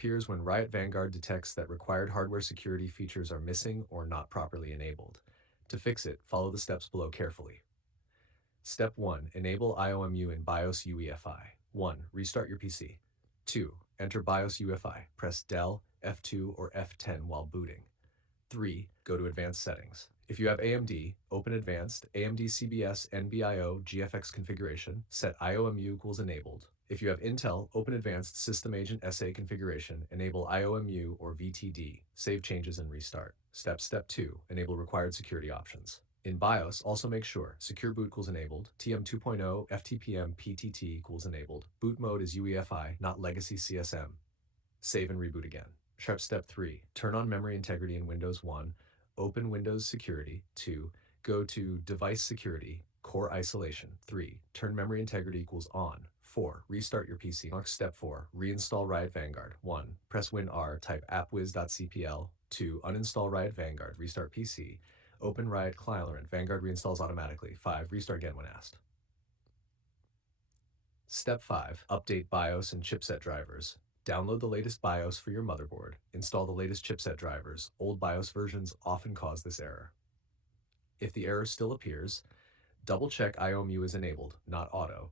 appears when Riot Vanguard detects that required hardware security features are missing or not properly enabled. To fix it, follow the steps below carefully. Step 1. Enable IOMMU in BIOS UEFI. 1. Restart your PC. 2. Enter BIOS UEFI. Press Del, F2 or F10 while booting. 3. Go to Advanced Settings. If you have AMD, open Advanced, AMD CBS NBIO GFX configuration, set IOMMU equals enabled. If you have Intel, open Advanced System Agent SA configuration, enable IOMMU or VTD, save changes and restart. Step 2, enable required security options. In BIOS, also make sure Secure Boot equals enabled, TM 2.0 FTPM PTT equals enabled, boot mode is UEFI, not legacy CSM. Save and reboot again. Step 3, turn on memory integrity in Windows 1, open Windows Security. 2, go to Device Security, Core Isolation. 3, turn memory integrity equals on. 4, restart your PC. Step 4, reinstall Riot Vanguard. 1, press Win-R, type appwiz.cpl. 2, uninstall Riot Vanguard, restart PC. Open Riot Valorant, Vanguard reinstalls automatically. 5, restart again when asked. Step 5, update BIOS and chipset drivers. Download the latest BIOS for your motherboard. Install the latest chipset drivers. Old BIOS versions often cause this error. If the error still appears, double-check IOMMU is enabled, not auto.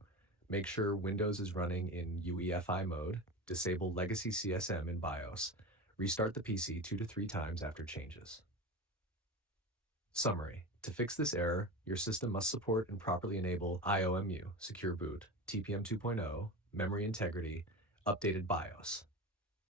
Make sure Windows is running in UEFI mode. Disable legacy CSM in BIOS. Restart the PC 2 to 3 times after changes. Summary. To fix this error, your system must support and properly enable IOMMU, Secure Boot, TPM 2.0, memory integrity, updated BIOS.